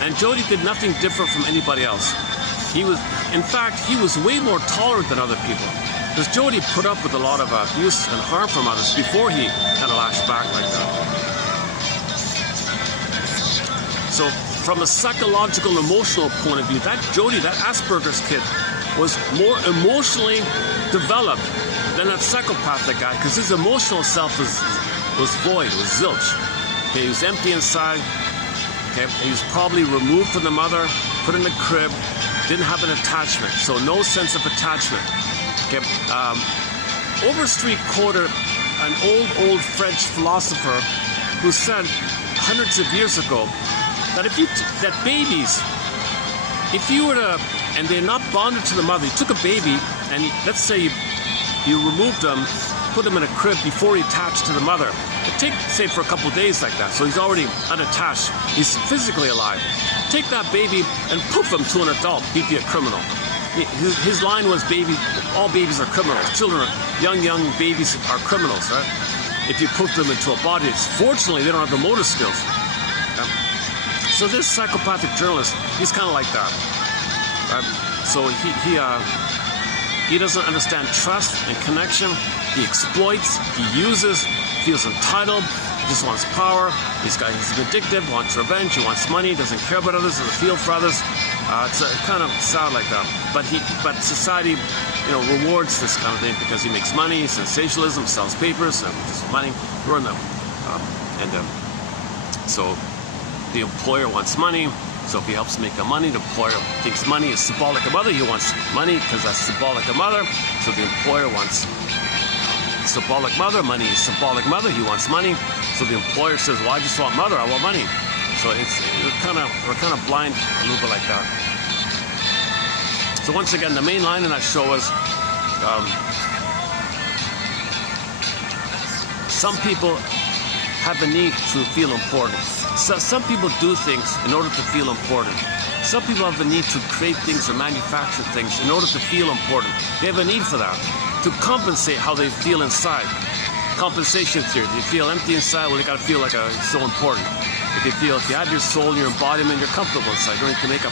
And Jody did nothing different from anybody else. In fact, he was way more tolerant than other people. Because Jody put up with a lot of abuse and harm from others before he kind of lashed back like that. So from a psychological, emotional point of view, that Jody, that Asperger's kid, was more emotionally developed than that psychopathic guy, because his emotional self was void, was zilch. Okay, he was empty inside. Okay, he was probably removed from the mother, put in a crib, didn't have an attachment, so no sense of attachment. Okay, Overstreet quoted an old French philosopher who said hundreds of years ago that babies, if you were to, and they're not bonded to the mother, you took a baby and let's say you removed him, put him in a crib before he attached to the mother. It takes, say, for a couple days like that, so he's already unattached, he's physically alive. Take that baby and poof him to an adult, he'd be a criminal. His line was, all babies are criminals. Children, young babies are criminals, right? If you put them into a body, fortunately they don't have the motor skills. Okay? So this psychopathic journalist, he's kind of like that, right? So he doesn't understand trust and connection. He exploits, he uses, feels entitled, just wants power. He's addictive, wants revenge, he wants money, doesn't care about others, doesn't feel for others. It's kind of sad like that. But society, rewards this kind of thing because he makes money, sensationalism, sells papers, and just money. We're in them. So the employer wants money. So if he helps make the money, the employer thinks money is symbolic of mother. He wants money because that's symbolic of mother. So the employer wants symbolic mother. Money is symbolic mother. He wants money. So the employer says, well, I just want mother. I want money. So we're kind of blind a little bit like that. So once again, the main line in that show is, some people have a need to feel important. So some people do things in order to feel important. Some people have a need to create things or manufacture things in order to feel important. They have a need for that, to compensate how they feel inside. Compensation theory. Do you feel empty inside? Well, you got to feel like it's so important. If you have your soul and your embodiment, you're comfortable inside. You don't need to make up